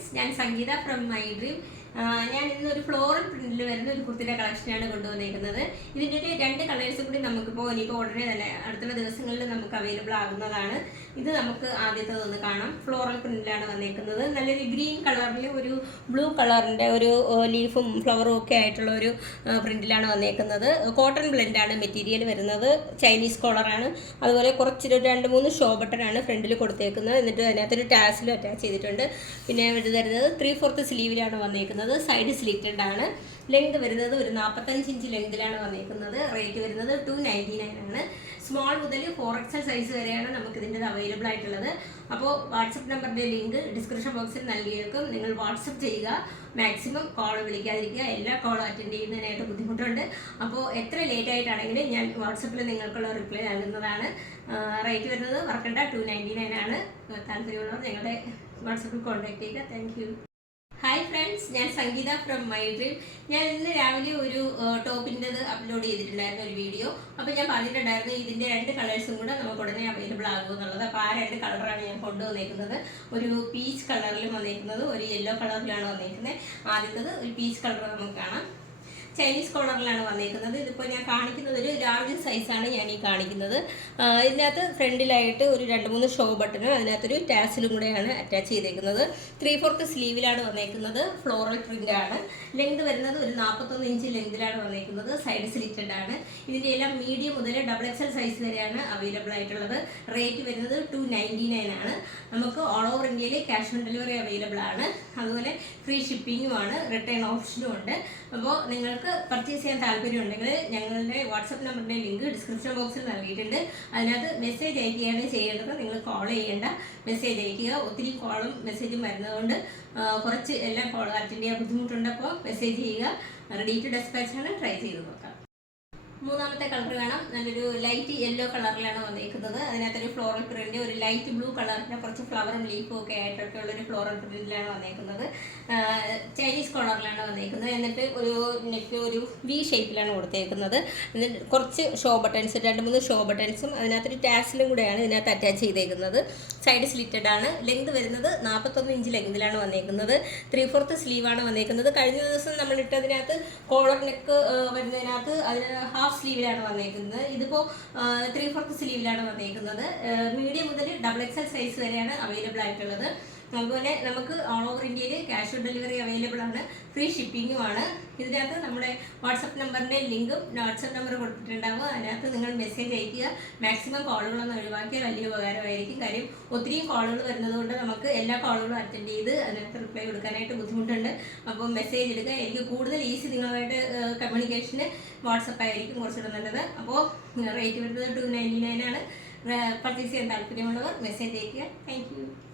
friends ഞാൻ സംഗീത from my dream ഞാൻ ഇന്ന് ഒരു ഫ്ലോറൽ പ്രിന്റിൽ വരുന്ന ഒരു കുർത്തിയുടെ കളക്ഷനാണ് കൊണ്ടുവന്നിരിക്കുന്നത് ഇതിൻ്റെ ഒരു രണ്ട് കളേഴ്സ് കൂടി നമുക്കിപ്പോൾ ഇനിയിപ്പോൾ ഉടനെ തന്നെ അടുത്തുള്ള ദിവസങ്ങളിൽ നമുക്ക് അവൈലബിൾ ആകുന്നതാണ് ഇത് നമുക്ക് ഒന്ന് കാണാം ഫ്ലോറൽ പ്രിന്റിലാണ് വന്നിരിക്കുന്നത് നല്ലൊരു ഗ്രീൻ കളറിൽ ഒരു ബ്ലൂ കളറിൻ്റെ ഒരു ലീഫും ഫ്ലവറും ഒക്കെ ആയിട്ടുള്ള ഒരു പ്രിന്റിലാണ് വന്നിരിക്കുന്നത് കോട്ടൺ ബ്ലെൻഡാണ് മെറ്റീരിയൽ വരുന്നത് ചൈനീസ് ആണ് അതുപോലെ കുറച്ച് രണ്ട് മൂന്ന് ഷോ ബട്ടണാണ് ഫ്രണ്ടിൽ കൊടുത്തേക്കുന്നത് എന്നിട്ട് അതിനകത്തൊരു ടാസിലും അറ്റാച്ച് ചെയ്തിട്ടുണ്ട് പിന്നെ വരുന്നത് ത്രീ ഫോർത്ത് സ്ലീവിലാണ് വന്നിരിക്കുന്നത് വരുന്നത് സൈഡ് സ്ലിറ്റഡ് ആണ് ലെങ്ത് വരുന്നത് ഒരു നാൽപ്പത്തഞ്ച് ഇഞ്ച് ലെങ്തിലാണ് വന്നിരിക്കുന്നത് റേറ്റ് വരുന്നത് ടു നയൻറ്റി നയൻ ആണ് സ്മോൾ മുതൽ ഫോർ എക്സൽ സൈസ് വരെയാണ് നമുക്ക് ഇതിൻ്റെ അവൈലബിൾ ആയിട്ടുള്ളത് അപ്പോൾ വാട്സപ്പ് നമ്പറിൻ്റെ ലിങ്ക് ഡിസ്ക്രിപ്ഷൻ ബോക്സിൽ നൽകിയേക്കും നിങ്ങൾ വാട്സപ്പ് ചെയ്യുക മാക്സിമം കോൾ വിളിക്കാതിരിക്കുക എല്ലാ കോളും അറ്റൻഡ് ചെയ്യുന്നതിനായിട്ട് ബുദ്ധിമുട്ടുണ്ട് അപ്പോൾ എത്ര ലേറ്റ് ആയിട്ടാണെങ്കിലും ഞാൻ വാട്സപ്പിൽ നിങ്ങൾക്കുള്ള റിപ്ലൈ നൽകുന്നതാണ് റേറ്റ് വരുന്നത് വർക്കണ്ട ടു നയൻറ്റി നയൻ ആണ് താല്പര്യമുള്ളവർ ഞങ്ങളുടെ വാട്സപ്പിൽ കോൺടാക്ട് ചെയ്യുക താങ്ക് ഹായ് ഫ്രണ്ട്സ് ഞാൻ സംഗീത ഫ്രം മൈ ഡ്രീം ഞാൻ ഇന്ന് രാവിലെ ഒരു ടോപ്പിൻ്റെത് അപ്ലോഡ് ചെയ്തിട്ടുണ്ടായിരുന്നു ഒരു വീഡിയോ അപ്പോൾ ഞാൻ പറഞ്ഞിട്ടുണ്ടായിരുന്നു ഇതിൻ്റെ രണ്ട് കളേഴ്സും കൂടെ നമുക്ക് ഉടനെ അവൈലബിൾ ആകും എന്നുള്ളത് അപ്പോൾ ആ രണ്ട് കളറാണ് ഞാൻ കൊണ്ടുവന്നേക്കുന്നത് ഒരു പീച്ച് കളറിലും വന്നേക്കുന്നത് ഒരു യെല്ലോ കളറിലാണ് വന്നേക്കുന്നത് ആദ്യത്തത് ഒരു പീച്ച് കളർ നമുക്ക് കാണാം ചൈനീസ് കോളറിലാണ് വന്നേക്കുന്നത് ഇതിപ്പോൾ ഞാൻ കാണിക്കുന്നത് ഒരു ലാർജ് സൈസാണ് ഞാൻ ഈ കാണിക്കുന്നത് ഇതിനകത്ത് ഫ്രണ്ടിലായിട്ട് ഒരു രണ്ട് മൂന്ന് ഷോ ബട്ടണും അതിനകത്തൊരു ടാസിലും കൂടെയാണ് അറ്റാച്ച് ചെയ്തേക്കുന്നത് ത്രീ ഫോർത്ത് സ്ലീവിലാണ് വന്നേക്കുന്നത് ഫ്ലോറൽ പ്രിൻ്റ് ആണ് ലെങ്ത് വരുന്നത് ഒരു നാൽപ്പത്തൊന്ന് ഇഞ്ച് ലെങ്തിലാണ് വന്നേക്കുന്നത് സൈഡ് സ്ലിറ്റഡ് ആണ് ഇതിൻ്റെ എല്ലാം മീഡിയം മുതൽ ഡബിൾ എക്സൽ സൈസ് വരെയാണ് അവൈലബിൾ ആയിട്ടുള്ളത് റേറ്റ് വരുന്നത് ടു നയൻറ്റി നയൻ ആണ് നമുക്ക് ഓൾ ഓവർ ഇന്ത്യയിൽ ക്യാഷ് ഓൺ ഡെലിവറി അവൈലബിൾ ആണ് അതുപോലെ ഫ്രീ ആണ് റിട്ടേൺ ഓപ്ഷനും ഉണ്ട് അപ്പോൾ നിങ്ങൾക്ക് പർച്ചേസ് ചെയ്യാൻ താല്പര്യമുണ്ടെങ്കിൽ ഞങ്ങളുടെ വാട്സപ്പ് നമ്പറിൻ്റെ ലിങ്ക് ഡിസ്ക്രിപ്ഷൻ ബോക്സിൽ നൽകിയിട്ടുണ്ട് അതിനകത്ത് മെസ്സേജ് അയക്കുകയാണ് ചെയ്യേണ്ടത് നിങ്ങൾ കോൾ ചെയ്യേണ്ട മെസ്സേജ് അയക്കുക ഒത്തിരി കോളും മെസ്സേജും വരുന്നതുകൊണ്ട് കുറച്ച് എല്ലാം കോൾ അറ്റൻഡ് ചെയ്യാൻ ബുദ്ധിമുട്ടുണ്ടപ്പോൾ മെസ്സേജ് ചെയ്യുക റെഡി ടു ഡെസ്പാച്ച് ആണ് ട്രൈ ചെയ്ത് നോക്കാം മൂന്നാമത്തെ കളർ വേണം നല്ലൊരു ലൈറ്റ് യെല്ലോ കളറിലാണ് വന്നേക്കുന്നത് അതിനകത്തൊരു ഫ്ലോറൽ പ്രിന്റ് ഒരു ലൈറ്റ് ബ്ലൂ കളറിന് കുറച്ച് ഫ്ലവറും ലീഫും ഒക്കെ ആയിട്ടൊക്കെ ഉള്ള ഒരു ഫ്ലോറൽ പ്രിന്റിലാണ് വന്നേക്കുന്നത് ചൈനീസ് കളറിലാണ് വന്നേക്കുന്നത് എന്നിട്ട് ഒരു നെക്ക് ഒരു വി ഷേപ്പിലാണ് കൊടുത്തേക്കുന്നത് എന്നിട്ട് കുറച്ച് ഷോ ബട്ടൺസ് രണ്ട് മൂന്ന് ഷോ ബട്ടൺസും അതിനകത്തൊരു ടാസിലും കൂടെയാണ് ഇതിനകത്ത് അറ്റാച്ച് ചെയ്തേക്കുന്നത് സൈഡ് സ്ലിറ്റഡ് ആണ് ലെങ്ത് വരുന്നത് നാൽപ്പത്തൊന്ന് ഇഞ്ച് ലെങ്തിലാണ് വന്നേക്കുന്നത് ത്രീ ഫോർത്ത് ആണ് വന്നേക്കുന്നത് കഴിഞ്ഞ ദിവസം നമ്മൾ ഇട്ടതിനകത്ത് കോളർ നെക്ക് വരുന്നതിനകത്ത് അതിന് ഹാഫ് സ്ലീവിലാണ് വന്നേക്കുന്നത് ഇതിപ്പോൾ ത്രീ ഫോർത്ത് സ്ലീവിലാണ് വന്നേക്കുന്നത് മീഡിയം മുതൽ ഡബിൾ എക്സൽ സൈസ് വരെയാണ് അവൈലബിൾ ആയിട്ടുള്ളത് അതുപോലെ നമുക്ക് ഓൾ ഓവർ ഇന്ത്യയിൽ ക്യാഷ് ഓൺ ഡെലിവറി അവൈലബിൾ ആണ് ഫ്രീ ഷിപ്പിംഗും ആണ് ഇതിനകത്ത് നമ്മുടെ വാട്സപ്പ് നമ്പറിൻ്റെ ലിങ്കും വാട്സപ്പ് നമ്പർ കൊടുത്തിട്ടുണ്ടാവും അതിനകത്ത് നിങ്ങൾ മെസ്സേജ് അയക്കുക മാക്സിമം കോളുകളൊന്നും ഒഴിവാക്കിയാൽ വലിയ ഉപകാരമായിരിക്കും കാര്യം ഒത്തിരി കോളുകൾ വരുന്നതുകൊണ്ട് നമുക്ക് എല്ലാ കോളുകളും അറ്റൻഡ് ചെയ്ത് അതിനകത്ത് റിപ്ലൈ കൊടുക്കാനായിട്ട് ബുദ്ധിമുട്ടുണ്ട് അപ്പോൾ മെസ്സേജ് എടുക്കുക എനിക്ക് കൂടുതൽ ഈസി നിങ്ങളുമായിട്ട് കമ്മ്യൂണിക്കേഷന് വാട്സപ്പ് ആയിരിക്കും കുറച്ചുകൂടെ നല്ലത് അപ്പോൾ റേറ്റ് വരുന്നത് ടു നയൻറ്റി നയൻ ആണ് പർച്ചേസ് ചെയ്യാൻ താല്പര്യമുള്ളവർ മെസ്സേജ് അയക്കുക താങ്ക്